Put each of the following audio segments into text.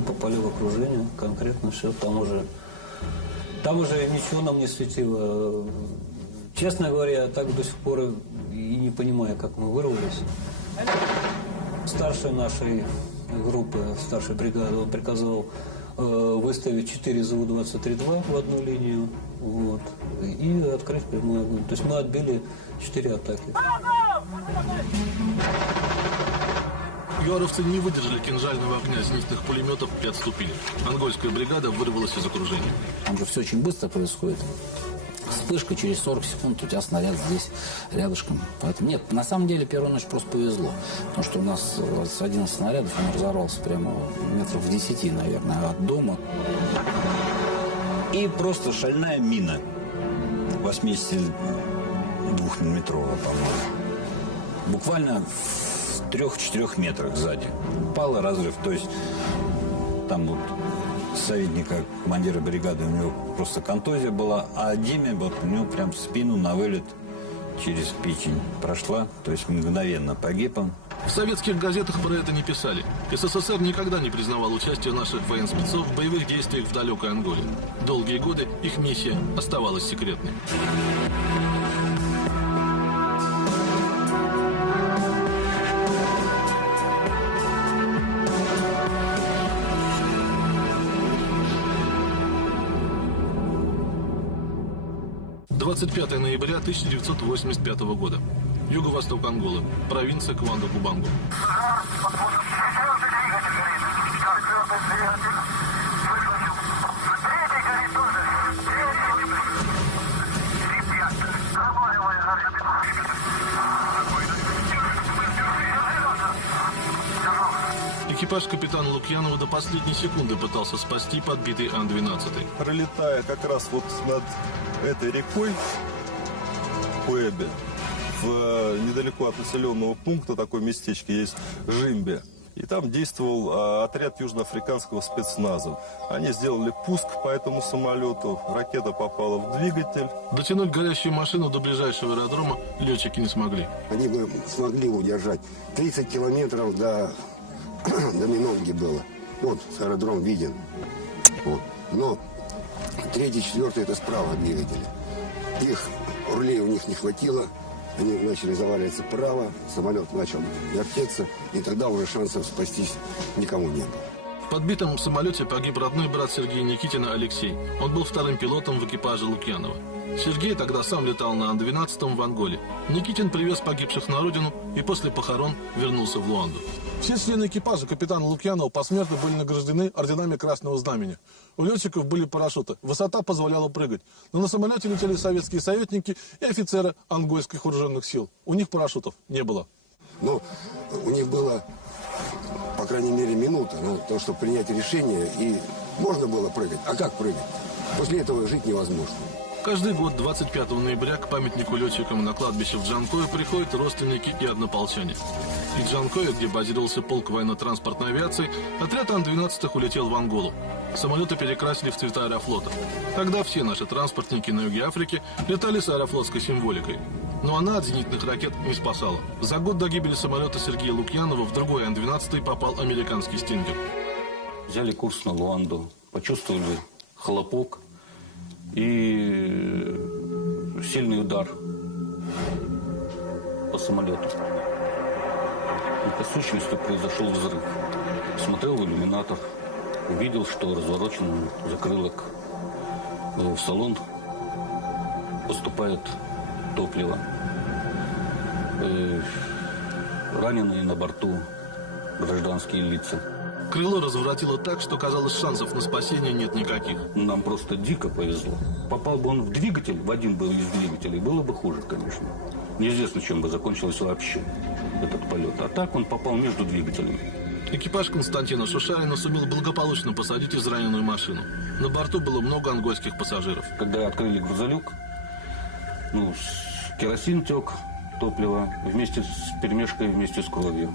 Мы попали в окружение, конкретно все, там уже ничего нам не светило. Честно говоря, я так до сих пор и не понимаю, как мы вырвались. Старший нашей группы, старшей бригады, он приказал выставить 4 ЗУ-23-2 в одну линию, вот, и открыть прямой огонь. То есть мы отбили 4 атаки. Юаровцы не выдержали кинжального огня зенитных пулеметов и отступили. Ангольская бригада вырвалась из окружения. Там же все очень быстро происходит. Вспышка, через 40 секунд у тебя снаряд здесь, рядышком. Поэтому нет, на самом деле первую ночь просто повезло. Потому что у нас с 11 снарядов он разорвался прямо метров в 10, наверное, от дома. И просто шальная мина. 82-миллиметровая, по-моему. Буквально в 3-4 метрах сзади. Упал разрыв. То есть там вот советника командира бригады, у него просто контузия была, а Диме вот у него прям в спину на вылет через печень прошла, то есть мгновенно погиб он. В советских газетах про это не писали. СССР никогда не признавал участие наших военспецов в боевых действиях в далекой Анголе. Долгие годы их миссия оставалась секретной. «25 ноября 1985 года. Юго-восток Анголы. Провинция Квандо-Кубанго. Экипаж капитана Лукьянова до последней секунды пытался спасти подбитый Ан-12. Пролетая как раз вот над этой рекой Пуэбе, недалеко от населенного пункта, такое местечко есть, Жимбе. И там действовал отряд южноафриканского спецназа. Они сделали пуск по этому самолету, ракета попала в двигатель. Дотянуть горящую машину до ближайшего аэродрома летчики не смогли. Они бы смогли удержать. 30 километров до Минонги было. Вот аэродром виден. Вот. Но 3-й, 4-й это справа двигатели. Их рулей у них не хватило. Они начали заваливаться вправо, самолет начал вертеться, и тогда уже шансов спастись никому не было. В подбитом самолете погиб родной брат Сергея Никитина Алексей. Он был вторым пилотом в экипаже Лукьянова. Сергей тогда сам летал на Ан-12 в Анголе. Никитин привез погибших на родину и после похорон вернулся в Луанду. Все члены экипажа капитана Лукьянова посмертно были награждены орденами Красного Знамени. У летчиков были парашюты. Высота позволяла прыгать. Но на самолете летели советские советники и офицеры ангольских вооруженных сил. У них парашютов не было. Но у них было, по крайней мере, минута на то, чтобы принять решение, и можно было прыгать. А как прыгать? После этого жить невозможно. Каждый год 25 ноября к памятнику летчикам на кладбище в Джанкое приходят родственники и однополчане. И Джанкое, где базировался полк военно-транспортной авиации, отряд Ан-12 улетел в Анголу. Самолеты перекрасили в цвета Аэрофлота. Тогда все наши транспортники на юге Африки летали с аэрофлотской символикой. Но она от зенитных ракет не спасала. За год до гибели самолета Сергея Лукьянова в другой Ан-12 попал американский «Стингер». Взяли курс на Луанду, почувствовали хлопок и сильный удар по самолету. И по сущности произошел взрыв. Смотрел в иллюминатор, увидел, что разворочен закрылок. В салон поступает топливо. Раненые на борту гражданские лица. Крыло разворотило так, что казалось, шансов на спасение нет никаких. Нам просто дико повезло. Попал бы он в двигатель, в один был из двигателей, было бы хуже, конечно. Неизвестно, чем бы закончился вообще этот полет. А так он попал между двигателями. Экипаж Константина Шушарина сумел благополучно посадить израненную машину. На борту было много ангольских пассажиров. Когда открыли грузолюк, керосин тек, топливо, вместе с перемешкой, вместе с кровью.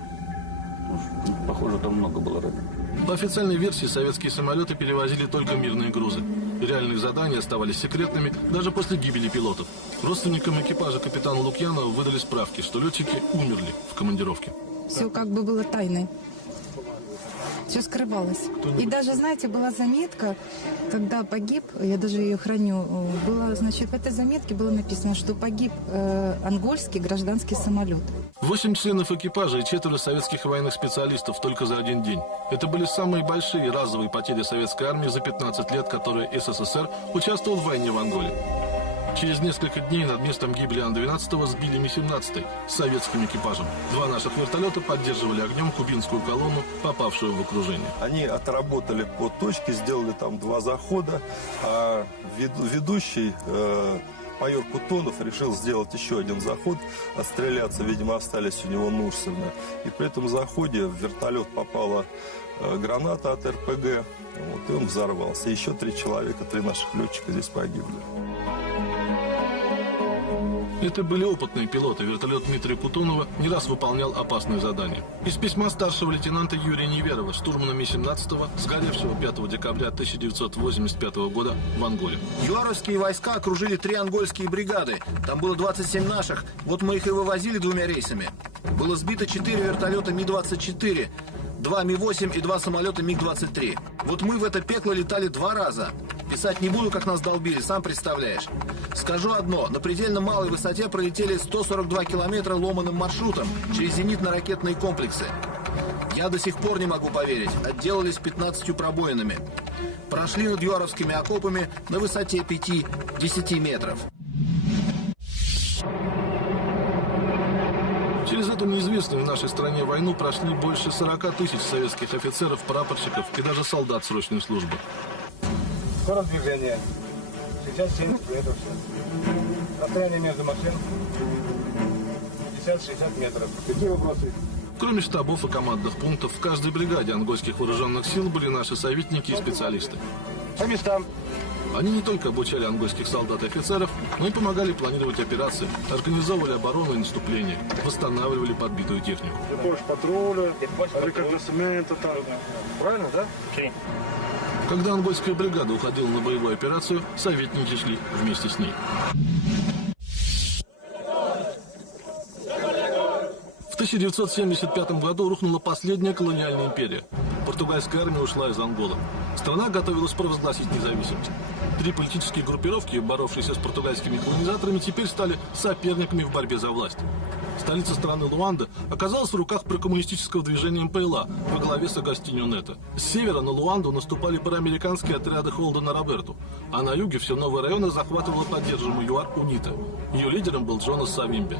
Похоже, там много было раненых. По официальной версии, советские самолеты перевозили только мирные грузы. Реальные задания оставались секретными даже после гибели пилотов. Родственникам экипажа капитана Лукьянова выдали справки, что летчики умерли в командировке. Все как бы было тайной. Все скрывалось. И даже, знаете, была заметка, когда погиб, я даже ее храню, было, значит, в этой заметке было написано, что погиб ангольский гражданский самолет. 8 членов экипажа и 4 советских военных специалистов только за один день. Это были самые большие разовые потери советской армии за 15 лет, которые СССР участвовал в войне в Анголе. Через несколько дней над местом гибели Ан-12 сбили Ми-17 с советским экипажем. 2 наших вертолета поддерживали огнем кубинскую колонну, попавшую в окружение. Они отработали по точке, сделали там 2 захода, а ведущий майор Кутонов решил сделать еще один заход, отстреляться, видимо, остались у него Нурсовны. И при этом заходе в вертолет попала граната от РПГ, вот, и он взорвался. Еще 3 человека, 3 наших летчика здесь погибли. Это были опытные пилоты. Вертолет Дмитрия Кутунова не раз выполнял опасные задания. Из письма старшего лейтенанта Юрия Неверова, штурмана Ми-17, сгоревшего 5 декабря 1985 года в Анголе. ЮАРовские войска окружили 3 ангольские бригады. Там было 27 наших. Вот мы их и вывозили 2 рейсами. Было сбито 4 вертолета Ми-24, 2 Ми-8 и 2 самолета МиГ-23. Вот мы в это пекло летали 2 раза. Писать не буду, как нас долбили, сам представляешь. Скажу одно, на предельно малой высоте пролетели 142 километра ломаным маршрутом через зенитно-ракетные комплексы. Я до сих пор не могу поверить, отделались 15 пробоинами. Прошли над юаровскими окопами на высоте 5-10 метров. Через эту неизвестную в нашей стране войну прошли больше 40 тысяч советских офицеров, прапорщиков и даже солдат срочной службы. Скорость движения 60-70 метров. Расстояние между машин 50-60 метров. Какие вопросы? Кроме штабов и командных пунктов, в каждой бригаде ангольских вооруженных сил были наши советники и специалисты. По местам. Они не только обучали ангольских солдат и офицеров, но и помогали планировать операции, организовывали оборону и наступление, восстанавливали подбитую технику. Экипаж патруля, рекогносцемента там. Правильно, да? Окей. Когда ангольская бригада уходила на боевую операцию, советники шли вместе с ней. В 1975 году рухнула последняя колониальная империя. Португальская армия ушла из Анголы. Страна готовилась провозгласить независимость. 3 политические группировки, боровшиеся с португальскими колонизаторами, теперь стали соперниками в борьбе за власть. Столица страны Луанда оказалась в руках прокоммунистического движения МПЛА во главе с Агастиньо Нето. С севера на Луанду наступали проамериканские отряды Холдена Роберту, а на юге все новые районы захватывала поддерживаемый ЮАР УНИТА. Ее лидером был Джонас Савимби.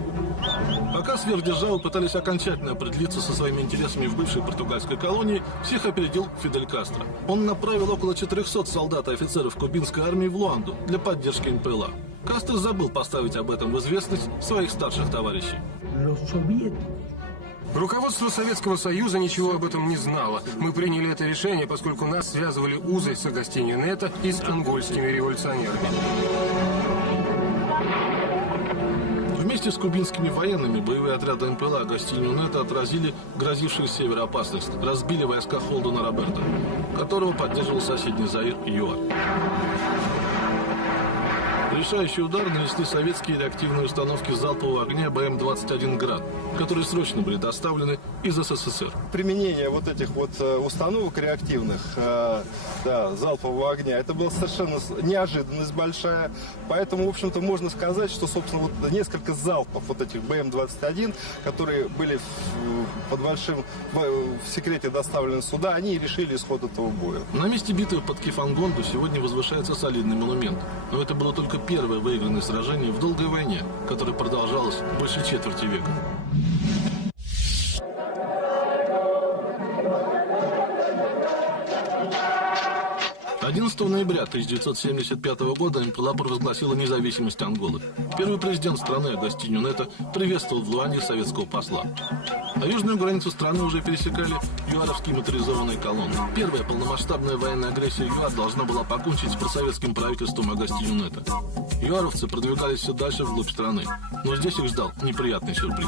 Пока сверхдержавы пытались окончательно определиться со своими интересами в бывшей португальской колонии, всех опередил Фидель Кастро. Он направил около 400 солдат и офицеров кубинской армии в Луанду для поддержки МПЛА. Кастро забыл поставить об этом в известность своих старших товарищей. Руководство Советского Союза ничего об этом не знало. Мы приняли это решение, поскольку нас связывали узы с Агастиньо Нето и с ангольскими революционерами. Вместе с кубинскими военными боевые отряды МПЛА Агастиньо Нето отразили грозившую с севера опасность. Разбили войска Холдена Роберта, которого поддерживал соседний Заир и ЮАР. Решающий удар нанесли советские реактивные установки залпового огня БМ-21 «Град», которые срочно были доставлены из СССР. Применение вот этих вот установок реактивных залпового огня, это была совершенно неожиданность большая. Поэтому, в общем-то, можно сказать, что, собственно, вот несколько залпов вот этих БМ-21, которые были в секрете доставлены сюда, они решили исход этого боя. На месте битвы под Кифангонду сегодня возвышается солидный монумент. Но это было только первое выигранное сражение в долгой войне, которое продолжалось больше четверти века. 11 ноября 1975 года МПЛА провозгласила независимость Анголы. Первый президент страны Агастиньо Нето приветствовал в Луанде советского посла. А южную границу страны уже пересекали юаровские моторизованные колонны. Первая полномасштабная военная агрессия ЮАР должна была покончить с просоветским правительством Агастиньо Нето. Юаровцы продвигались все дальше вглубь страны, но здесь их ждал неприятный сюрприз.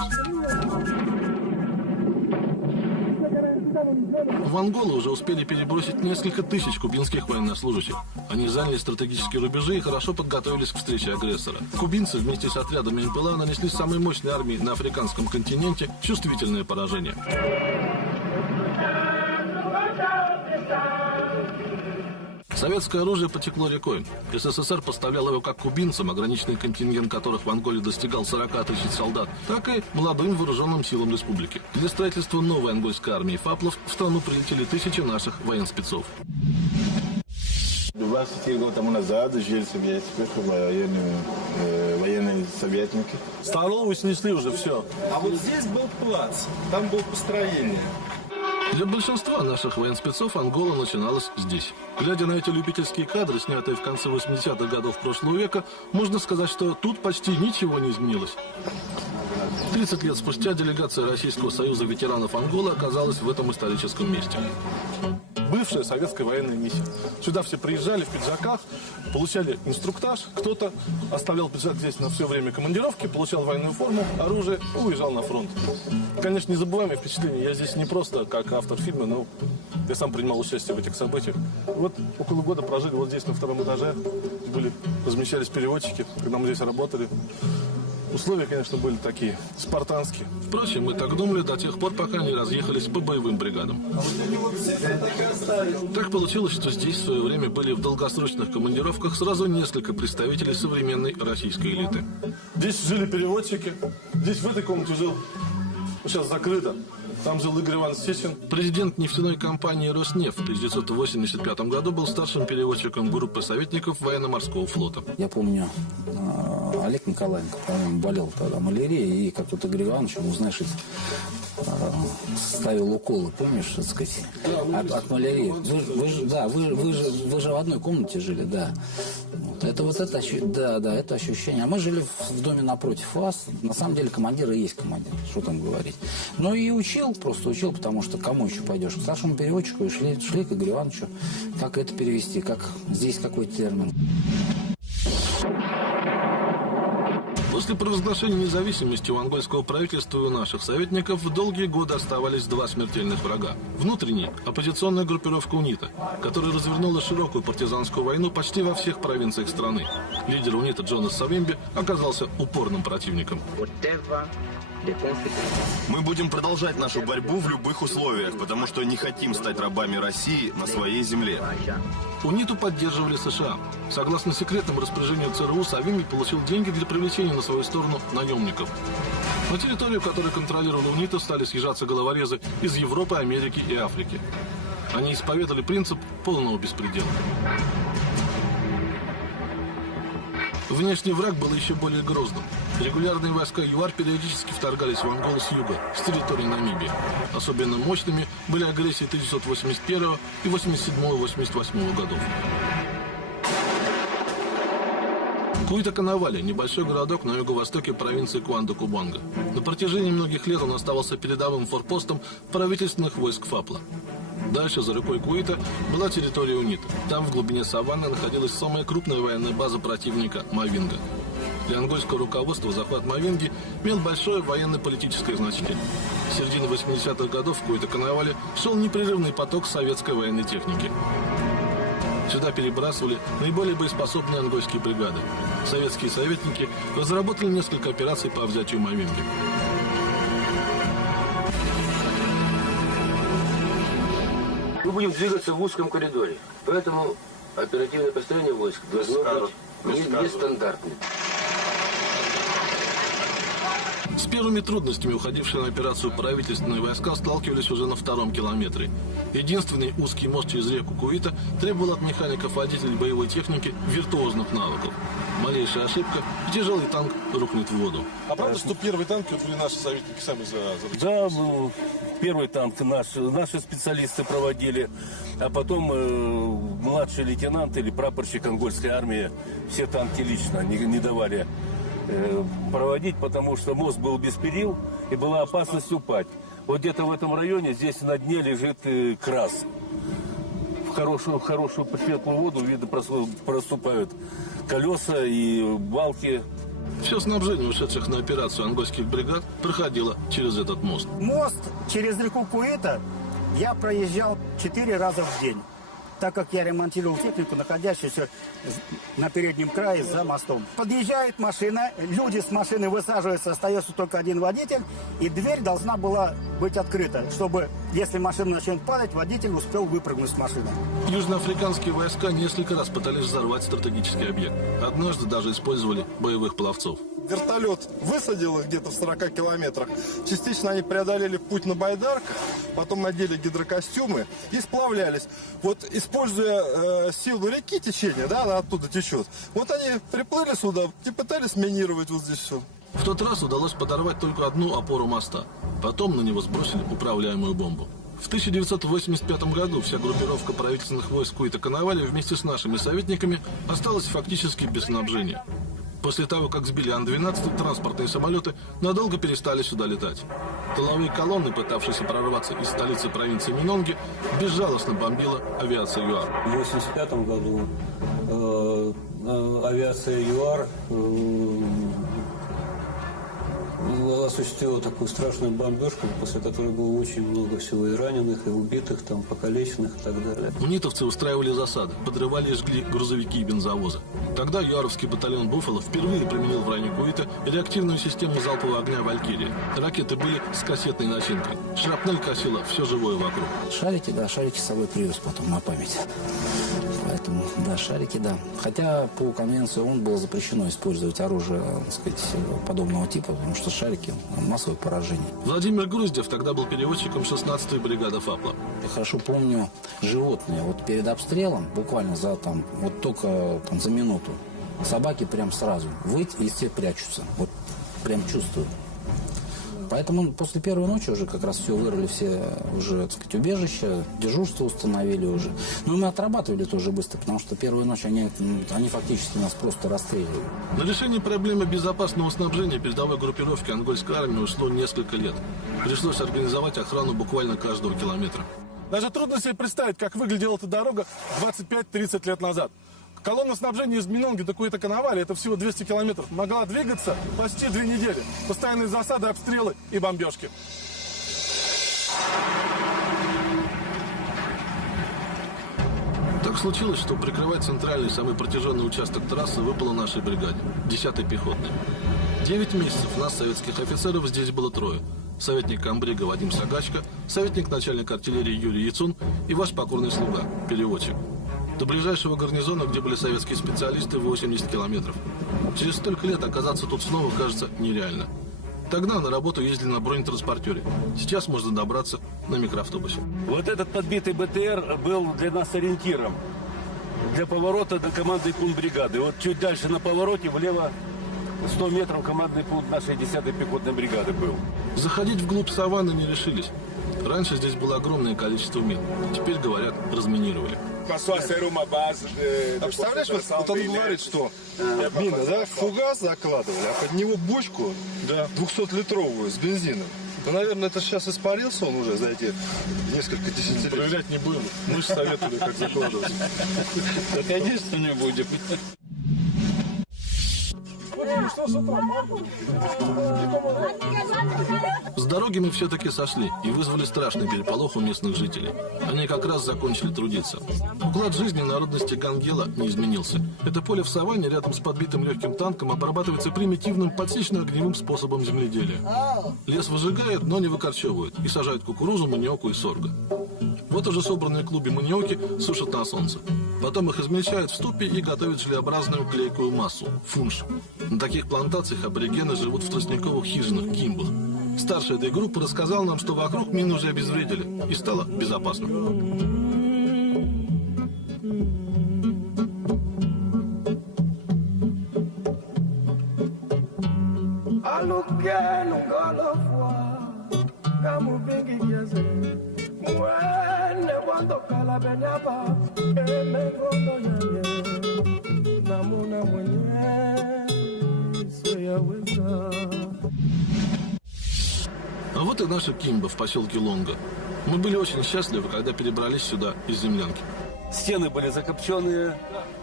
В Анголу уже успели перебросить несколько тысяч кубинских военнослужащих. Они заняли стратегические рубежи и хорошо подготовились к встрече агрессора. Кубинцы вместе с отрядами МПЛА нанесли самой мощной армии на африканском континенте чувствительное поражение. Советское оружие потекло рекой. СССР поставлял его как кубинцам, ограниченный контингент которых в Анголе достигал 40 тысяч солдат, так и молодым вооруженным силам республики. Для строительства новой ангольской армии фаплов в страну прилетели тысячи наших военспецов. 23 года тому назад жили себе военные советники. Столовую снесли уже, все. А вот здесь был плац, там было построение. Для большинства наших военспецов Ангола начиналась здесь. Глядя на эти любительские кадры, снятые в конце 80-х годов прошлого века, можно сказать, что тут почти ничего не изменилось. 30 лет спустя делегация Российского союза ветеранов Анголы оказалась в этом историческом месте. Бывшая советская военная миссия. Сюда все приезжали в пиджаках, получали инструктаж. Кто-то оставлял пиджак здесь на все время командировки, получал военную форму, оружие и уезжал на фронт. Конечно, незабываемое впечатление. Я здесь не просто как автор фильма, но я сам принимал участие в этих событиях. Вот около года прожили вот здесь на втором этаже. Размещались переводчики, когда мы здесь работали. Условия, конечно, были такие, спартанские. Впрочем, мы так думали до тех пор, пока не разъехались по боевым бригадам. Так получилось, что здесь в свое время были в долгосрочных командировках сразу несколько представителей современной российской элиты. Здесь жили переводчики, здесь в этой комнате жил, сейчас закрыто, там жил Игорь Иванович Сечин. Президент нефтяной компании «Роснефть» в 1985 году был старшим переводчиком группы советников военно-морского флота. Я помню, Олег Николаенко, по-моему, болел тогда малярией, и как тут Игорь Иванович, ему, знаешь, ставил уколы, помнишь, так сказать, от малярии. Вы же в одной комнате жили, да. Это ощущение. А мы жили в доме напротив вас. На самом деле командир и есть командир, что там говорить. Ну и учил, потому что кому еще пойдешь? К старшему переводчику и шли к Игорю Ивановичу. Как это перевести, как здесь какой термин. После провозглашения независимости у ангольского правительства и у наших советников долгие годы оставались два смертельных врага. Внутренний – оппозиционная группировка УНИТА, которая развернула широкую партизанскую войну почти во всех провинциях страны. Лидер УНИТА Джонас Савимби оказался упорным противником. Мы будем продолжать нашу борьбу в любых условиях, потому что не хотим стать рабами России на своей земле. УНИТу поддерживали США. Согласно секретному распоряжению ЦРУ, Савимби получил деньги для привлечения на свою сторону наемников. На территорию, которую контролировала УНИТа, стали съезжаться головорезы из Европы, Америки и Африки. Они исповедовали принцип полного беспредела. Внешний враг был еще более грозным. Регулярные войска ЮАР периодически вторгались в Анголу с юга, с территории Намибии. Особенно мощными были агрессии 1981 и 87-88 годов. Куита-Канавале – небольшой городок на юго-востоке провинции Куанда-Кубанга. На протяжении многих лет он оставался передовым форпостом правительственных войск ФАПЛа. Дальше, за рекой Куита, была территория УНИТа. Там, в глубине саванны, находилась самая крупная военная база противника – Мавинга. Для ангольского руководства захват Мавинги имел большое военно-политическое значение. С середины 80-х годов в Куита-Канавале шел непрерывный поток советской военной техники. Сюда перебрасывали наиболее боеспособные ангольские бригады. Советские советники разработали несколько операций по взятию Мавинги. Мы будем двигаться в узком коридоре, поэтому оперативное построение войск должно быть нестандартным. С первыми трудностями, уходившие на операцию правительственные войска, сталкивались уже на втором километре. Единственный узкий мост через реку Куита требовал от механиков-водителей боевой техники виртуозных навыков. Малейшая ошибка, и тяжелый танк рухнет в воду. А правда, что первые танки были наши советники сами Да, первый танк наши специалисты проводили, а потом младший лейтенант или прапорщик ангольской армии все танки лично не давали проводить, потому что мост был без перил и была опасность упасть. Вот где-то в этом районе здесь на дне лежит крас. В хорошую светлую воду, видно, проступают колеса и балки. Все снабжение ушедших на операцию ангольских бригад проходило через этот мост. Мост через реку Куита я проезжал 4 раза в день. так как я ремонтировал технику, находящуюся на переднем крае за мостом. Подъезжает машина, люди с машины высаживаются, остается только один водитель, и дверь должна была быть открыта, чтобы, если машина начнет падать, водитель успел выпрыгнуть с машины. Южноафриканские войска несколько раз пытались взорвать стратегический объект. Однажды даже использовали боевых пловцов. Вертолет высадил их где-то в 40 километрах. Частично они преодолели путь на байдарках, потом надели гидрокостюмы и сплавлялись. Вот используя силу реки, течения, да, она оттуда течет, вот они приплыли сюда и пытались минировать вот здесь все. В тот раз удалось подорвать только одну опору моста. Потом на него сбросили управляемую бомбу. В 1985 году вся группировка правительственных войск Куита-Канавали вместе с нашими советниками осталась фактически без снабжения. После того, как сбили Ан-12, транспортные самолеты надолго перестали сюда летать. Тыловые колонны, пытавшиеся прорваться из столицы провинции Минонги, безжалостно бомбила авиация ЮАР. В 1985 году авиация ЮАР осуществила такую страшную бомбежку, после которой было очень много всего и раненых, и убитых, там, покалеченных и так далее. Унитовцы устраивали засады, подрывали и жгли грузовики и бензовозы. Тогда юаровский батальон «Буффало» впервые применил в районе Куита реактивную систему залпового огня «Валькирия». Ракеты были с кассетной начинкой. Шрапнель косила все живое вокруг. Шарики, да, шарики с собой привез потом на память. Поэтому, да, шарики, да. Хотя по конвенции ООН было запрещено использовать оружие, так сказать, подобного типа, потому что шарики – массовое поражение. Владимир Груздев тогда был переводчиком 16-й бригады ФАПЛа. Я хорошо помню животные. Вот перед обстрелом, буквально за там, вот только там, за минуту, собаки прям сразу выть и все прячутся. Вот прям чувствую. Поэтому после первой ночи уже как раз все вырыли, все уже, так сказать, убежища, дежурство установили уже. Ну, мы отрабатывали тоже быстро, потому что первую ночь они фактически нас просто расстреливали. На решение проблемы безопасного снабжения передовой группировки ангольской армии ушло несколько лет. Пришлось организовать охрану буквально каждого километра. Даже трудно себе представить, как выглядела эта дорога 25-30 лет назад. Колонна снабжения из Минонги до Куита-Канавали, это всего 200 километров, могла двигаться почти 2 недели. Постоянные засады, обстрелы и бомбежки. Так случилось, что прикрывать центральный, самый протяженный участок трассы выпало нашей бригаде, 10-й пехотной. 9 месяцев нас, советских офицеров, здесь было 3. Советник комбрига Вадим Сагачко, советник начальника артиллерии Юрий Яцун и ваш покорный слуга, переводчик. До ближайшего гарнизона, где были советские специалисты, 80 километров. Через столько лет оказаться тут снова кажется нереально. Тогда на работу ездили на бронетранспортере. Сейчас можно добраться на микроавтобусе. Вот этот подбитый БТР был для нас ориентиром. Для поворота до командной пункт-бригады. Вот чуть дальше на повороте влево 100 метров командный пункт нашей 10-й пехотной бригады был. Заходить вглубь саванны не решились. Раньше здесь было огромное количество мин. Теперь, говорят, разминировали. А представляешь, вот он говорит, что мина, да, фугас закладывали, а под него бочку 200-литровую с бензином. Ну, наверное, это сейчас испарился он уже за эти несколько десятилетий. Проверять не будем. Мы же советовали, как закладывать. Да, конечно, не будем. С дороги мы все-таки сошли и вызвали страшный переполох у местных жителей. Они как раз закончили трудиться. Уклад жизни народности Гангела не изменился. Это поле в саванне рядом с подбитым легким танком обрабатывается примитивным подсечно-огневым способом земледелия. Лес выжигают, но не выкорчевывают и сажают кукурузу, маниоку и сорго. Вот уже собранные клубы маниоки сушат на солнце. Потом их измельчают в ступе и готовят желеобразную клейкую массу – фунш. На таких плантациях аборигены живут в тростниковых хижинах, кимбах. Старший этой группы рассказал нам, что вокруг мины уже обезвредили и стало безопасно. А вот и наша Кимба в поселке Лонго. Мы были очень счастливы, когда перебрались сюда из землянки. Стены были закопченные,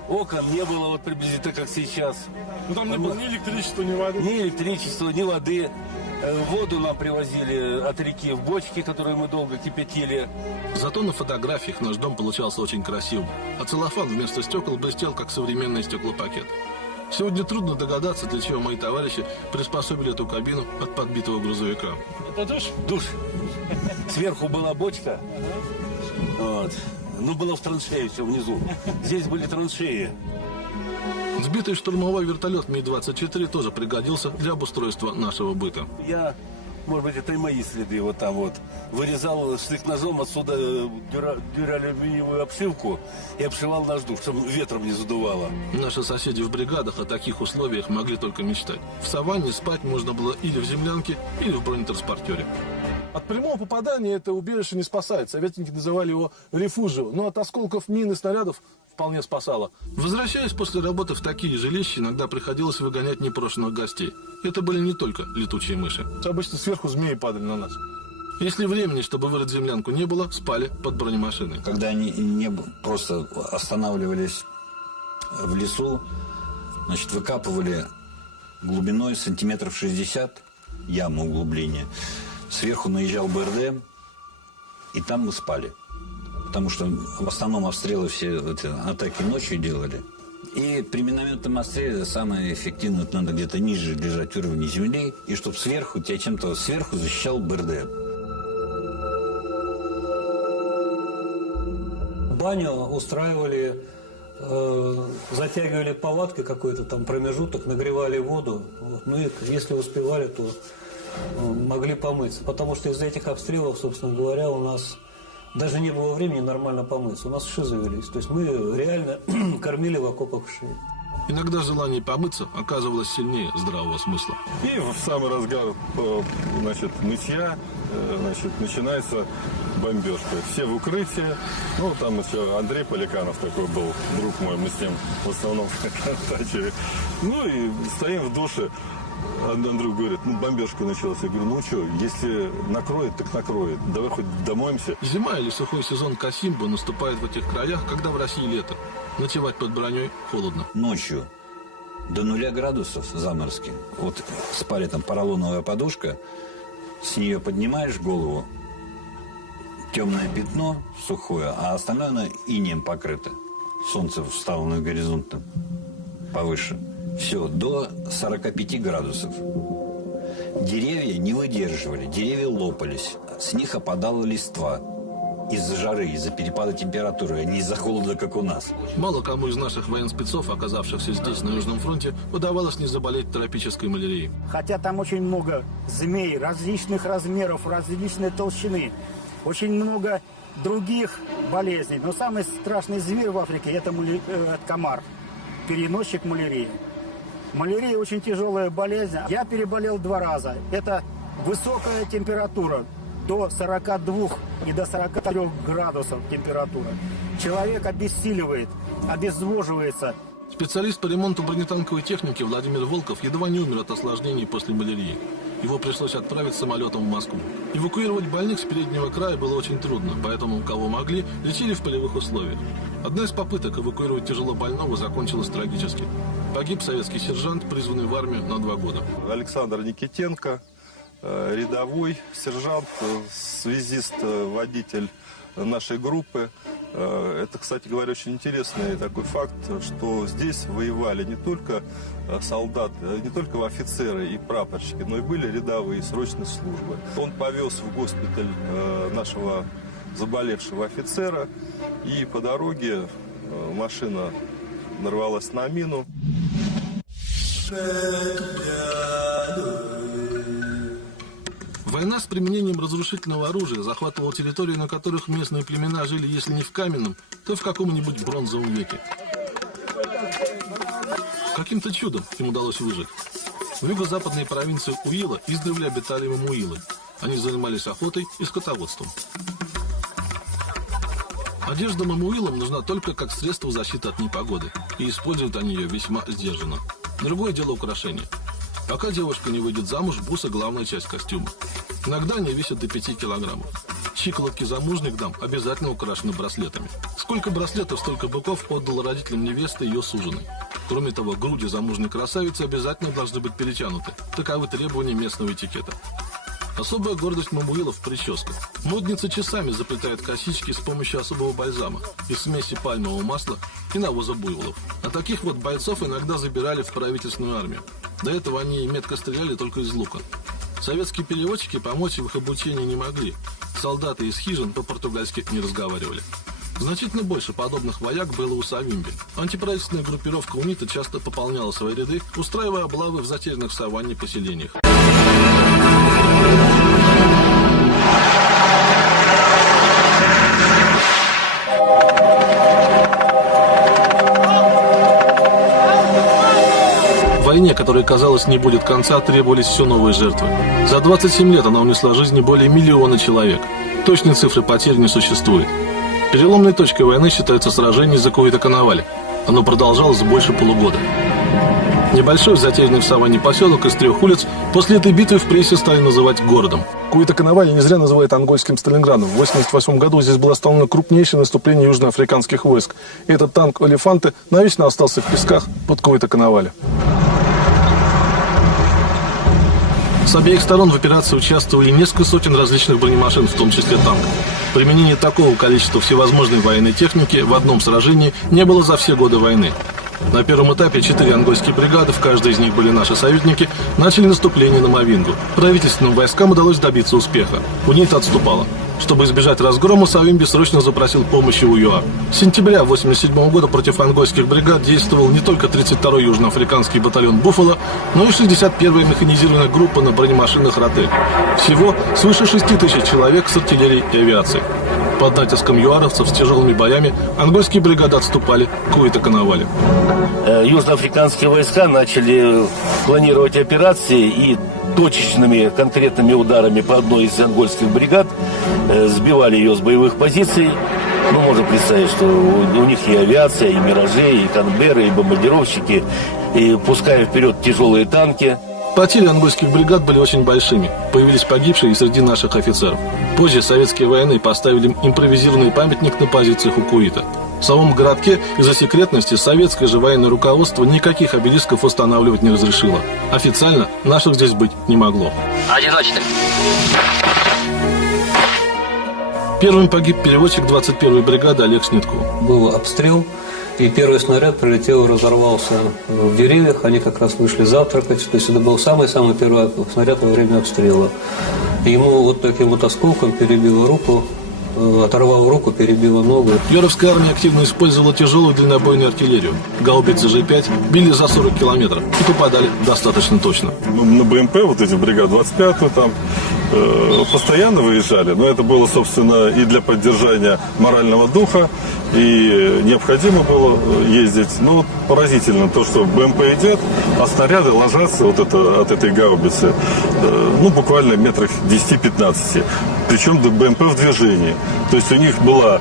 окон не было вот приблизительно как сейчас. Ну там не было ни электричества, ни воды. Ни электричества, ни воды. Воду нам привозили от реки в бочки, которые мы долго кипятили. Зато на фотографиях наш дом получался очень красивым, а целлофан вместо стекол блестел, как современный стеклопакет. Сегодня трудно догадаться, для чего мои товарищи приспособили эту кабину от подбитого грузовика. Это душ? Душ. Сверху была бочка. Вот. Ну, было в траншее все внизу. Здесь были траншеи. Сбитый штурмовой вертолет Ми-24 тоже пригодился для обустройства нашего быта. Я, может быть, это и мои следы, вот там вот, вырезал штык-ножом отсюда дюралюминиевую обшивку и обшивал наш душ, чтобы ветром не задувало. Наши соседи в бригадах о таких условиях могли только мечтать. В саванне спать можно было или в землянке, или в бронетранспортере. От прямого попадания это убежище не спасает. Советники называли его рефужио, но от осколков мин и снарядов вполне спасало. Возвращаясь после работы в такие жилища, иногда приходилось выгонять непрошенных гостей. Это были не только летучие мыши. Обычно сверху змеи падали на нас. Если времени, чтобы вырыть землянку, не было, спали под бронемашиной. Когда они не просто останавливались в лесу, значит, выкапывали глубиной сантиметров 60 яму углубления. Сверху наезжал БРД, и там мы спали. Потому что в основном обстрелы все эти атаки ночью делали. И при минометном обстреле самое эффективное, это надо где-то ниже лежать уровня земли, и чтобы сверху, тебя чем-то сверху защищал БРД. Баню устраивали, затягивали палаткой какой-то там промежуток, нагревали воду. Вот. Ну и если успевали, то могли помыться. Потому что из-за этих обстрелов, собственно говоря, у нас даже не было времени нормально помыться. У нас вши завелись. То есть мы реально кормили в окопах вши. Иногда желание помыться оказывалось сильнее здравого смысла. И в самый разгар, значит, мытья, значит, начинается бомбежка. Все в укрытии. Ну, там еще Андрей Поликанов такой был, друг мой, мы с ним в основном контачили. Ну, и стоим в душе. Андрюх говорит, ну, бомбежка началась. Я говорю, ну что, если накроет, так накроет. Давай хоть домоемся. Зима или сухой сезон Касимба наступает в этих краях, когда в России лето. Ночевать под броней холодно. Ночью до 0 градусов заморозки. Вот спали там поролоновая подушка, с нее поднимаешь голову, темное пятно сухое, а остальное оно инеем покрыто. Солнце встало над горизонтом повыше. Все, до 45 градусов. Деревья не выдерживали, деревья лопались. С них опадала листва. Из-за жары, из-за перепада температуры, а не из-за холода, как у нас. Мало кому из наших военспецов, оказавшихся здесь, на Южном фронте, удавалось не заболеть тропической малярией. Хотя там очень много змей различных размеров, различной толщины. Очень много других болезней. Но самый страшный зверь в Африке – это комар, переносчик малярии. Малярия очень тяжелая болезнь. Я переболел 2 раза. Это высокая температура, до 42 и до 43 градусов температура. Человек обессиливает, обезвоживается. Специалист по ремонту бронетанковой техники Владимир Волков едва не умер от осложнений после малярии. Его пришлось отправить самолетом в Москву. Эвакуировать больных с переднего края было очень трудно, поэтому, кого могли, лечили в полевых условиях. Одна из попыток эвакуировать тяжелобольного закончилась трагически. Погиб советский сержант, призванный в армию на 2 года. Александр Никитенко, рядовой сержант, связист, водитель нашей группы. Это, кстати говоря, очень интересный такой факт, что здесь воевали не только солдаты, не только офицеры и прапорщики, но и были рядовые срочной службы. Он повез в госпиталь нашего заболевшего офицера, и по дороге машина нарвалась на мину. Война с применением разрушительного оружия захватывала территории, на которых местные племена жили, если не в каменном, то в каком-нибудь бронзовом веке. Каким-то чудом им удалось выжить. В юго-западной провинции Уила издревле обитали мамуилы. Они занимались охотой и скотоводством. Одежда мамуилам нужна только как средство защиты от непогоды, и используют они ее весьма сдержанно. Другое дело украшения. Пока девушка не выйдет замуж, бусы – главная часть костюма. Иногда они весят до 5 килограммов. Щиколотки замужних дам обязательно украшены браслетами. Сколько браслетов, столько быков отдал родителям невесты ее суженой. Кроме того, груди замужней красавицы обязательно должны быть перетянуты. Таковы требования местного этикета. Особая гордость мамуилов в прическах. Модницы часами заплетают косички с помощью особого бальзама из смеси пальмового масла и навоза буйволов. А таких вот бойцов иногда забирали в правительственную армию. До этого они метко стреляли только из лука. Советские переводчики помочь в их обучении не могли. Солдаты из хижин по-португальски не разговаривали. Значительно больше подобных вояк было у Савимби. Антиправительственная группировка УНИТА часто пополняла свои ряды, устраивая облавы в затерянных в саванне поселениях. Войне, которой, казалось, не будет конца, требовались все новые жертвы. За 27 лет она унесла жизни более миллиона человек. Точной цифры потерь не существует. Переломной точкой войны считается сражение за Куита-Канавале. Оно продолжалось больше полугода. Небольшой, затерянный в саванне поселок из 3 улиц после этой битвы в прессе стали называть городом. Куита-Канавале не зря называют ангольским Сталинградом. В 1988 году здесь было остановлено крупнейшее наступление южноафриканских войск. И этот танк «Олефанте» навечно остался в песках под Куита-Канавале. С обеих сторон в операции участвовали несколько сотен различных бронемашин, в том числе танков. Применение такого количества всевозможной военной техники в одном сражении не было за все годы войны. На первом этапе 4 ангольские бригады, в каждой из них были наши союзники, начали наступление на Мавингу. Правительственным войскам удалось добиться успеха. УНИТА отступала. Чтобы избежать разгрома, Савимби срочно запросил помощи у ЮАР. С сентября 1987 года против ангольских бригад действовал не только 32-й южноафриканский батальон «Буффало», но и 61-я механизированная группа на бронемашинах «Ротель». Всего свыше 6 тысяч человек с артиллерией и авиацией. Под натиском юаровцев с тяжелыми боями ангольские бригады отступали к Куита-Канавале. Южноафриканские войска начали планировать операции и точечными конкретными ударами по одной из ангольских бригад сбивали ее с боевых позиций. Мы можем представить, что у них и авиация, и миражи, и канберы, и бомбардировщики, и пуская вперед тяжелые танки. Потери ангольских бригад были очень большими. Появились погибшие и среди наших офицеров. Позже советские военные поставили им импровизированный памятник на позициях у Куита. В самом городке из-за секретности советское же военное руководство никаких обелисков устанавливать не разрешило. Официально наших здесь быть не могло. Одиночный. Первым погиб переводчик 21-й бригады Олег Снетков. Был обстрел, и первый снаряд прилетел и разорвался в деревьях. Они как раз вышли завтракать. То есть это был самый-самый первый снаряд во время обстрела. Ему вот таким вот осколком перебило руку. Оторвал руку, перебила ногу. Юаровская армия активно использовала тяжелую дальнобойную артиллерию. Гаубицы Ж-5 били за 40 километров и попадали достаточно точно. На БМП вот эти бригады 25-ю там постоянно выезжали, но это было, собственно, и для поддержания морального духа, и необходимо было ездить. Но поразительно то, что БМП идет, а снаряды ложатся вот от этой гаубицы, буквально метрах 10-15. Причем БМП в движении. То есть у них была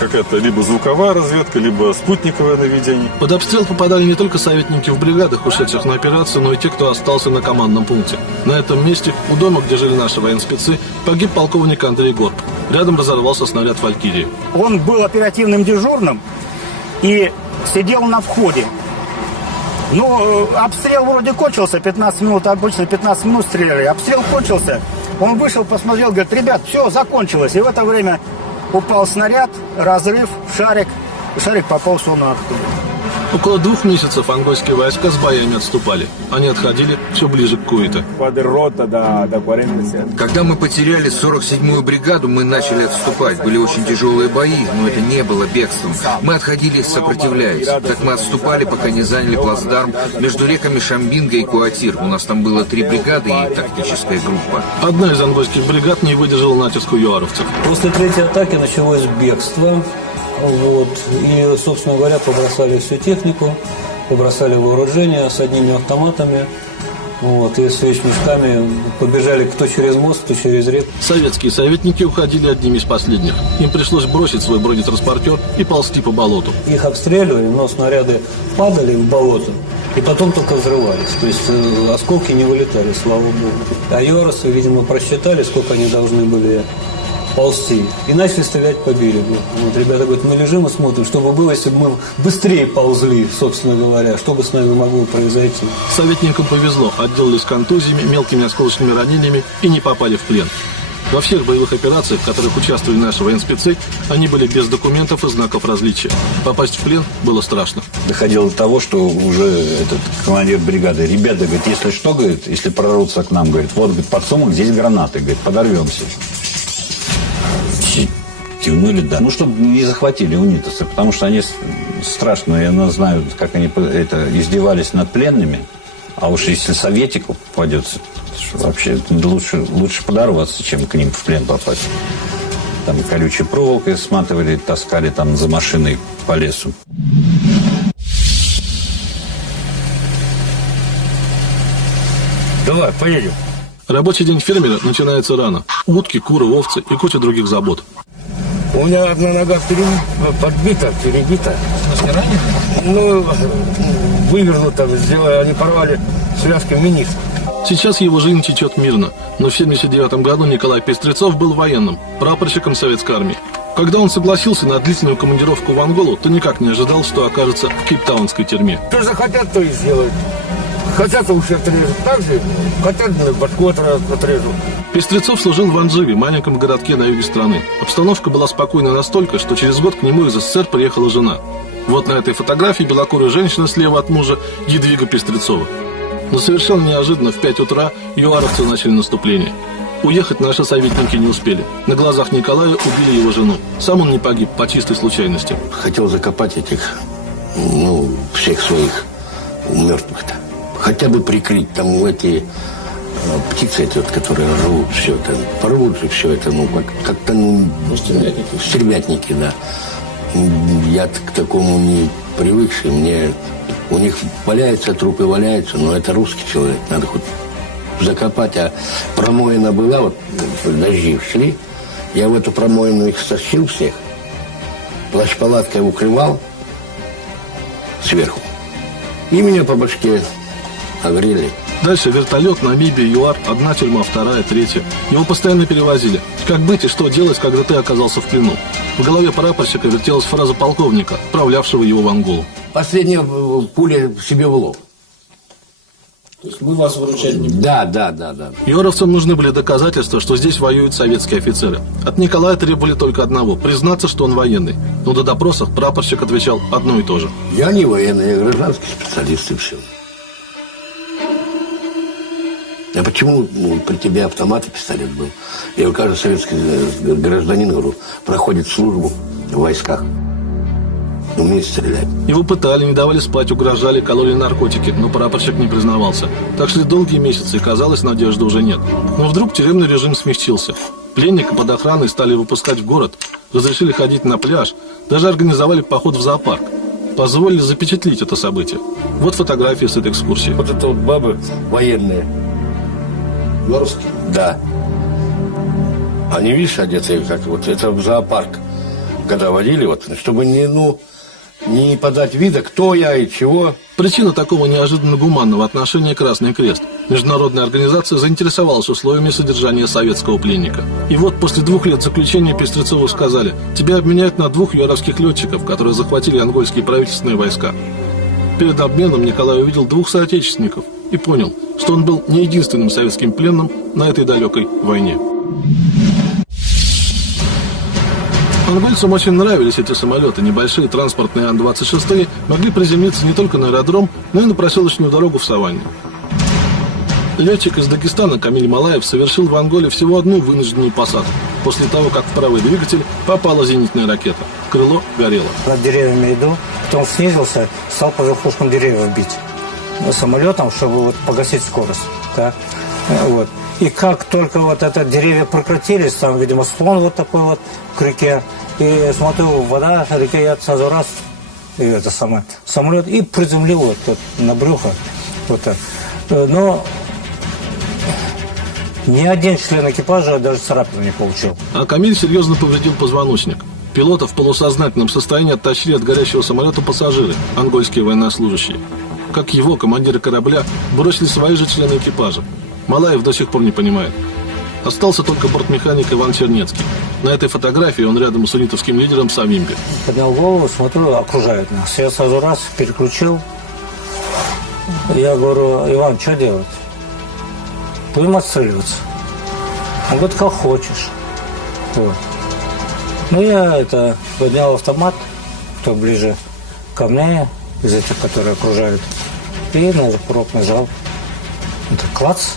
какая-то либо звуковая разведка, либо спутниковое наведение. Под обстрел попадали не только советники в бригадах, ушедших на операцию, но и те, кто остался на командном пункте. На этом месте, у дома, где жили наши военспецы, погиб полковник Андрей Горб. Рядом разорвался снаряд «Валькирии». Он был оперативным дежурным и сидел на входе. Обстрел вроде кончился, 15 минут, обычно 15 минут стреляли. Обстрел кончился, он вышел, посмотрел, говорит: ребят, все, закончилось. И в это время упал снаряд, разрыв, шарик попал в сонную артерию. Около 2 месяцев ангольские войска с боями отступали. Они отходили все ближе к Куита. Когда мы потеряли 47-ю бригаду, мы начали отступать. Были очень тяжелые бои, но это не было бегством. Мы отходили, сопротивляясь. Так мы отступали, пока не заняли плацдарм между реками Шамбинга и Куатир. У нас там было 3 бригады и тактическая группа. Одна из ангольских бригад не выдержала натиску юаровцев. После 3-й атаки началось бегство. И, собственно говоря, побросали всю технику, побросали вооружение с одними автоматами. И с вещмешками побежали кто через мост, кто через реку. Советские советники уходили одними из последних. Им пришлось бросить свой бронетранспортер и ползти по болоту. Их обстреливали, но снаряды падали в болото и потом только взрывались. То есть осколки не вылетали, слава богу. А юаровцы, видимо, просчитали, сколько они должны были ползти. И начали стрелять по берегу. Вот, ребята говорят, мы лежим и смотрим, что бы было, если бы мы быстрее ползли, собственно говоря, что бы с нами могло произойти. Советникам повезло, отделались контузиями, мелкими осколочными ранениями и не попали в плен. Во всех боевых операциях, в которых участвовали наши военспецы, они были без документов и знаков различия. Попасть в плен было страшно. Доходило до того, что уже этот командир бригады: ребята, говорит, если что, говорит, если прорвутся к нам, говорит, вот, говорит, под сумок здесь гранаты, говорит, подорвемся. Кивнули, да. Ну, чтобы не захватили унитасы, потому что они страшно, я знаю, как они издевались над пленными. А уж если советику попадется, вообще лучше подорваться, чем к ним в плен попасть. Там колючей проволокой сматывали, таскали там за машиной по лесу. Давай, поедем. Рабочий день фермера начинается рано. Утки, куры, овцы и куча других забот. У меня одна нога подбита, перебита. В смысле, раненый? Ну, вывернута, они порвали связкой менис. Сейчас его жизнь течет мирно, но в 1979 году Николай Пестрецов был военным, прапорщиком Советской армии. Когда он согласился на длительную командировку в Анголу, то никак не ожидал, что окажется в кейптаунской тюрьме. Что захотят, то и сделают. Хотят, уши отрежут так же, хотят, башку отрежут. Пестрецов служил в Анживе, маленьком городке на юге страны. Обстановка была спокойна настолько, что через год к нему из СССР приехала жена. Вот на этой фотографии белокурая женщина слева от мужа Едвига Пестрецова. Но совершенно неожиданно в 5 утра юаровцы начали наступление. Уехать наши советники не успели. На глазах Николая убили его жену. Сам он не погиб по чистой случайности. Хотел закопать этих, всех своих мертвых-то. Хотя бы прикрыть там эти птицы, эти, которые рвут все это, порвут же все это, как-то, стервятники, да. Я к такому не привыкший, у них трупы валяются, но это русский человек, надо хоть закопать, а промоина была, вот дожди шли, я в эту промоину их стащил всех, плащ-палаткой укрывал сверху, и меня по башке огрели. Дальше вертолет, Намибия, ЮАР, одна тюрьма, вторая, третья. Его постоянно перевозили. Как быть и что делать, когда ты оказался в плену? В голове прапорщика вертелась фраза полковника, отправлявшего его в Анголу. Последняя пуля себе в лоб. То есть мы вас выручать не будем? Да. Юаровцам нужны были доказательства, что здесь воюют советские офицеры. От Николая требовали только одного – признаться, что он военный. Но до допросов прапорщик отвечал одно и то же. Я не военный, я гражданский специалист и все. А почему при тебе автомат и пистолет был? Я говорю, каждый советский гражданин, говорю, проходит службу в войсках. Умеет стрелять. Его пытали, не давали спать, угрожали, кололи наркотики, но прапорщик не признавался. Так шли долгие месяцы, и казалось, надежды уже нет. Но вдруг тюремный режим смягчился. Пленника под охраной стали выпускать в город, разрешили ходить на пляж, даже организовали поход в зоопарк. Позволили запечатлеть это событие. Вот фотографии с этой экскурсии. Вот это вот бабы военные. Белорусские? Да. Они, видишь, одеты как вот, это в зоопарк. Когда водили, вот, чтобы не подать вида, кто я и чего. Причина такого неожиданно гуманного отношения Красный Крест. Международная организация заинтересовалась условиями содержания советского пленника. И вот после 2 лет заключения Пестрецову сказали: тебя обменяют на 2 юаровских летчиков, которые захватили ангольские правительственные войска. Перед обменом Николай увидел 2 соотечественников и понял, что он был не единственным советским пленным на этой далекой войне. Ангольцам очень нравились эти самолеты. Небольшие транспортные Ан-26 могли приземлиться не только на аэродром, но и на проселочную дорогу в саванне. Летчик из Дагестана Камиль Малаев совершил в Анголе всего одну вынужденную посадку, после того, как в правый двигатель попала зенитная ракета. Крыло горело. Над деревьями иду, потом снизился, стал по верхушкам деревьев бить самолетом, чтобы вот погасить скорость. Да? Вот. И как только вот это деревья прекратились, там, видимо, склон вот такой вот к реке, и смотрю, вода, река, я сразу раз, и это самое, самолет, и приземлил вот тут на брюхо. Вот так. Но ни один член экипажа даже царапину не получил. А Камиль серьезно повредил позвоночник. Пилота в полусознательном состоянии оттащили от горящего самолета пассажиры, ангольские военнослужащие. Как его, командира корабля, бросили свои же члены экипажа. Малаев до сих пор не понимает. Остался только бортмеханик Иван Чернецкий. На этой фотографии он рядом с унитовским лидером Савимби. Поднял голову, смотрю, окружают нас. Я сразу раз переключил. Я говорю: Иван, что делать? Будем отстреливаться. Он говорит: как хочешь. Вот. Ну, я поднял автомат, кто ближе ко мне, из этих, которые окружают, и на курок нажал. Это клац,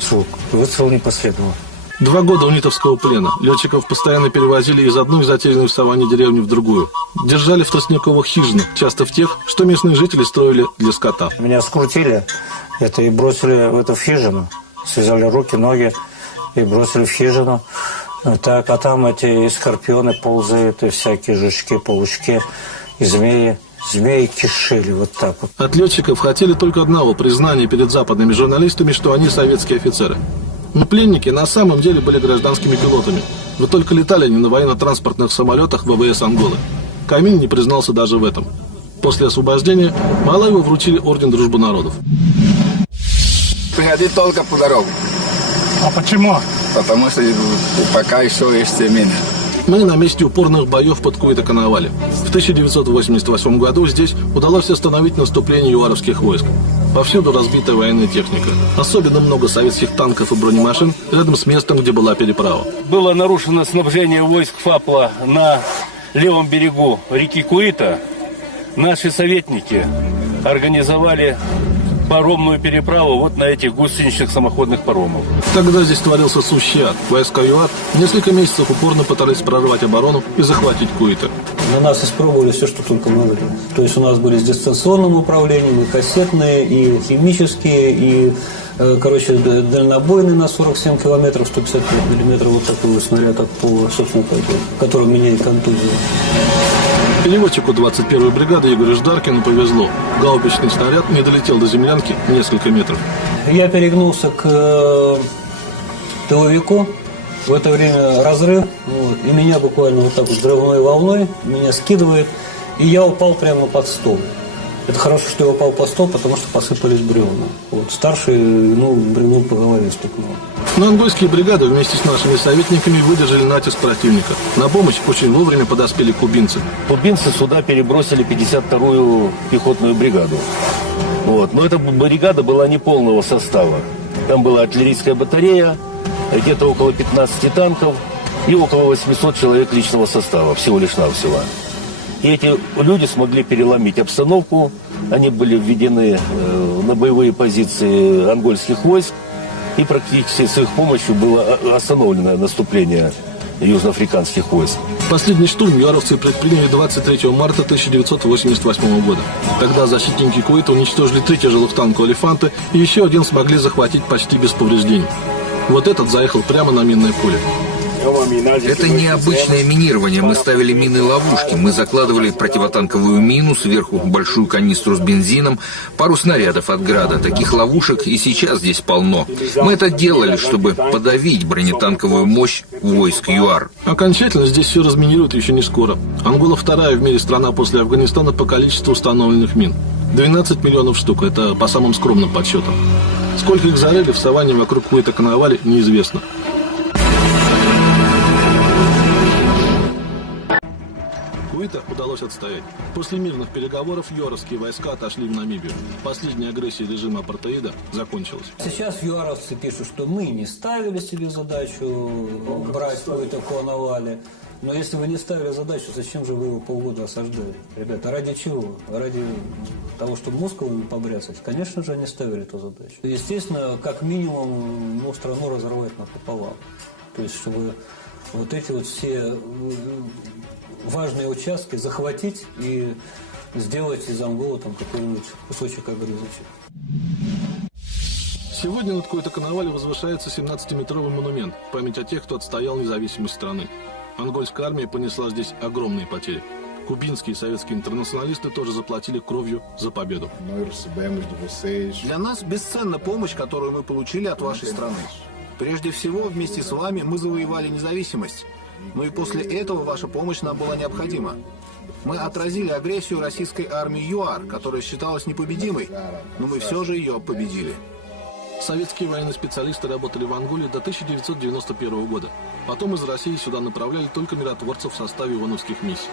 звук, выстрел не последовал. 2 года унитовского плена. Летчиков постоянно перевозили из одной затерянной в саванне деревни в другую. Держали в тростниковых хижинах, часто в тех, что местные жители строили для скота. Меня скрутили и бросили в эту хижину. Связали руки, ноги и бросили в хижину. Так, а там эти и скорпионы ползают, и всякие жучки, паучки, и змеи. Змеи кишели вот так вот. От летчиков хотели только одного — признания перед западными журналистами, что они советские офицеры. Но пленники на самом деле были гражданскими пилотами. Вот только летали они на военно-транспортных самолетах ВВС Анголы. Камин не признался даже в этом. После освобождения Малаеву вручили орден Дружбы народов. Приходи только по дорогу. А почему? Потому что пока еще есть мины. Мы на месте упорных боев под Куито-Коновале. В 1988 году здесь удалось остановить наступление юаровских войск. Повсюду разбита военная техника. Особенно много советских танков и бронемашин рядом с местом, где была переправа. Было нарушено снабжение войск ФАПЛа на левом берегу реки Куито. Наши советники организовали паромную переправу вот на этих гусеничных самоходных паромах. Тогда здесь творился сущий ад. Войска ЮАР несколько месяцев упорно пытались прорвать оборону и захватить Куито. На нас испробовали все, что только могли. То есть у нас были с дистанционным управлением, и кассетные, и химические, и, дальнобойные на 47 километров, 155 миллиметров, вот такой вот снаряд от пола, собственно, который меняет контузию. Переводчику 21-й бригады Игорю Ждаркину повезло. Гаубичный снаряд не долетел до землянки несколько метров. Я перегнулся к тыловику. В это время разрыв. Вот, и меня буквально вот так вот взрывной волной меня скидывает. И я упал прямо под стол. Это хорошо, что я упал под стол, потому что посыпались бревна. Вот, старший, бревном по голове стукнул. Но ангольские бригады вместе с нашими советниками выдержали натиск противника. На помощь очень вовремя подоспели кубинцы. Кубинцы сюда перебросили 52-ю пехотную бригаду. Вот. Но эта бригада была не полного состава. Там была артиллерийская батарея, где-то около 15 танков и около 800 человек личного состава, всего лишь навсего. И эти люди смогли переломить обстановку. Они были введены на боевые позиции ангольских войск. И практически с их помощью было остановлено наступление южноафриканских войск. Последний штурм юаровцы предприняли 23 марта 1988 года. Тогда защитники Куита уничтожили 3 тяжелых танка «Олефанта» и еще один смогли захватить почти без повреждений. Вот этот заехал прямо на минное поле. Это необычное минирование. Мы ставили мины-ловушки. Мы закладывали противотанковую мину, сверху большую канистру с бензином, пару снарядов от града. Таких ловушек и сейчас здесь полно. Мы это делали, чтобы подавить бронетанковую мощь войск ЮАР. Окончательно здесь все разминируют еще не скоро. Ангола вторая в мире страна после Афганистана по количеству установленных мин. 12 миллионов штук. Это по самым скромным подсчетам. Сколько их зарыли в саванне вокруг Куито-Коновале, неизвестно. Куито удалось отстоять. После мирных переговоров юаровские войска отошли в Намибию. Последняя агрессия режима апартеида закончилась. Сейчас юаровцы пишут, что мы не ставили себе задачу брать Куито-Коновале. Но если вы не ставили задачу, зачем же вы его полгода осаждали? Ребята, ради чего? Ради того, чтобы мускулами побрясать? Конечно же, они ставили эту задачу. Естественно, как минимум, страну разорвать напополам. То есть, чтобы вот эти вот все важные участки захватить и сделать из Анголы там какой-нибудь кусочек огрызочек. Сегодня над Куито-Коновале возвышается 17-метровый монумент в память о тех, кто отстоял независимость страны. Ангольская армия понесла здесь огромные потери. Кубинские и советские интернационалисты тоже заплатили кровью за победу. Для нас бесценна помощь, которую мы получили от вашей страны. Прежде всего, вместе с вами мы завоевали независимость. Но и после этого ваша помощь нам была необходима. Мы отразили агрессию российской армии ЮАР, которая считалась непобедимой, но мы все же ее победили. Советские военные специалисты работали в Анголе до 1991 года. Потом из России сюда направляли только миротворцев в составе ООНовских миссий.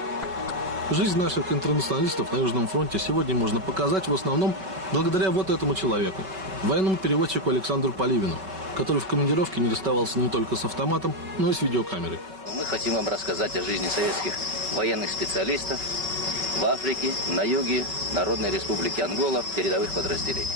Жизнь наших интернационалистов на Южном фронте сегодня можно показать в основном благодаря вот этому человеку, военному переводчику Александру Поливину, который в командировке не расставался не только с автоматом, но и с видеокамерой. Мы хотим вам рассказать о жизни советских военных специалистов в Африке, на юге Народной Республики Ангола, в передовых подразделениях.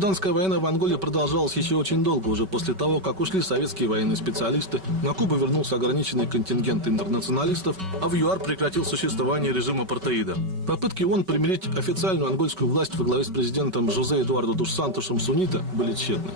Гражданская война в Анголе продолжалась еще очень долго, уже после того, как ушли советские военные специалисты, на Кубу вернулся ограниченный контингент интернационалистов, а в ЮАР прекратил существование режима апартеида. Попытки ООН примирить официальную ангольскую власть во главе с президентом Жозе Эдуардо dos Santosом Сунита были тщетны.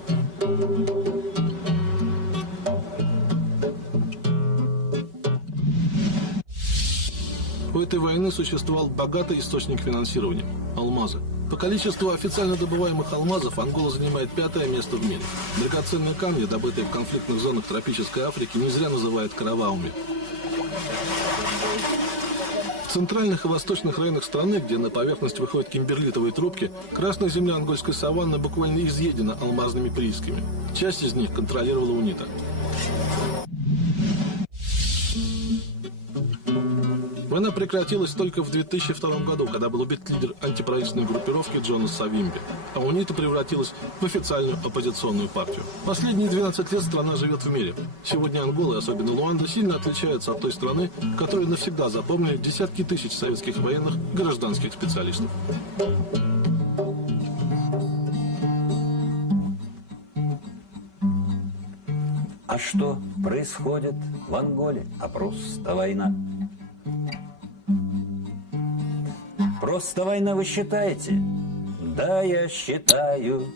У этой войны существовал богатый источник финансирования – алмазы. По количеству официально добываемых алмазов Ангола занимает 5-е место в мире. Драгоценные камни, добытые в конфликтных зонах тропической Африки, не зря называют каравауми. В центральных и восточных районах страны, где на поверхность выходят кимберлитовые трубки, красная земля ангольской саванны буквально изъедена алмазными приисками. Часть из них контролировала УНИТА. Война прекратилась только в 2002 году, когда был убит лидер антиправительственной группировки Джонас Савимби, а УНИТА превратилась в официальную оппозиционную партию. Последние 12 лет страна живет в мире. Сегодня Ангола, и особенно Луанда, сильно отличаются от той страны, которую навсегда запомнили десятки тысяч советских военных гражданских специалистов. А что происходит в Анголе? А просто война. Просто война, вы считаете? Да, я считаю.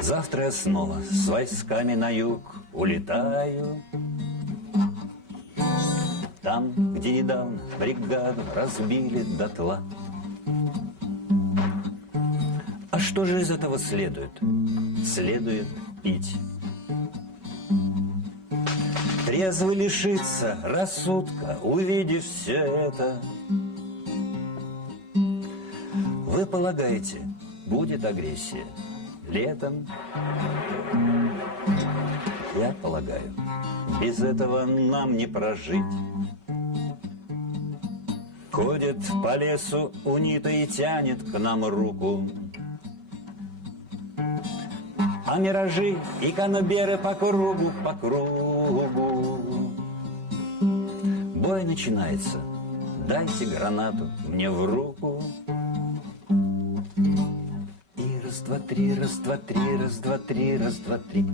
Завтра я снова с войсками на юг улетаю. Там, где недавно бригаду разбили дотла. А что же из этого следует? Следует пить. Трезвый лишится рассудка, увидев все это. Вы полагаете, будет агрессия летом? Я полагаю, без этого нам не прожить. Ходит по лесу УНИТА и тянет к нам руку. А миражи и каноберы по кругу, по кругу. Бой начинается. Дайте гранату мне в руку. И раз, два, три, раз, два, три, раз, два, три, раз, два, три.